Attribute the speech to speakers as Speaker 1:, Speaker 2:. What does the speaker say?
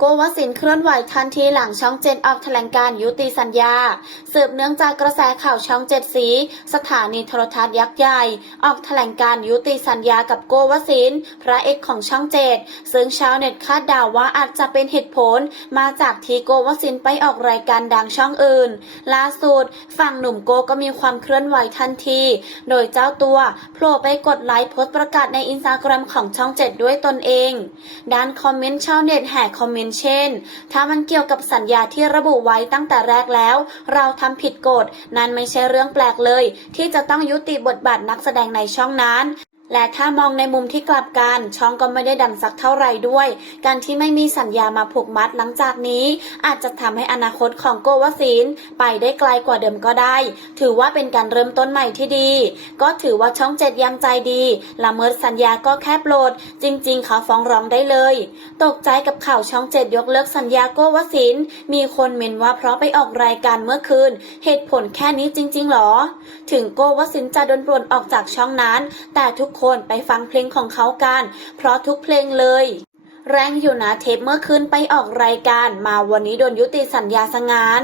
Speaker 1: โกวสินเคลื่อนไหวทันทีหลังช่องเจ็ดออกแถลงการยุติสัญญา สืบเนื่องจากกระแสข่าวช่องเจ็ดสี สถานีโทรทัศน์ยักษ์ใหญ่ ออกแถลงการยุติสัญญากับโกวสินพระเอกของช่องเจ็ดซึ่งชาวเน็ตคาดเดาว่าอาจจะเป็นเหตุผล มาจากที่โกวสินไปออกรายการดังช่องอื่น ล่าสุดฝั่งหนุ่มโกก็มีความเคลื่อนไหวทันที โดยเจ้าตัวโผล่ไปกดไลค์โพสต์ประกาศในอินสตาแกรมของช่องเจ็ดด้วยตนเองด้านคอมเมนต์ชาวเน็ตแห่คอมเมนต์เช่น ถ้ามันเกี่ยวกับสัญญาที่ระบุไว้ตั้งแต่แรกแล้ว เราทำผิดกฎ นั่นไม่ใช่เรื่องแปลกเลย ที่จะต้องยุติบทบาทนักแสดงในช่องนั้น และถ้ามองในมุมที่กลับกัน ช่องก็ไม่ได้ดันสักเท่าไหร่ด้วย การที่ไม่มีสัญญามาผูกมัดหลังจากนี้ อาจจะทำให้อนาคตของโกวสินทร์ไปได้ไกลกว่าเดิมก็ได้ ถือว่าเป็นการเริ่มต้นใหม่ที่ดี ก็ถือว่าช่องเจ็ดยังใจดีละเมิดสัญญาก็แค่โปรด จริง ๆ เขาฟ้องร้องได้เลย ตกใจกับข่าวช่องเจ็ดยกเลิกสัญญาโกวสินทร์มีคนเมนว่าเพราะไปออกรายการเมื่อคืน เหตุผลแค่นี้จริงๆหรอ ถึงโกวสินทร์จะโดนปลดออกจากช่องนั้น แต่ทุกคนไปฟังเพลงของเขากัน เพราะทุกเพลงเลย แรงอยู่นะเทปเมื่อคืนไปออกรายการ มาวันนี้โดนยุติสัญญาสงาน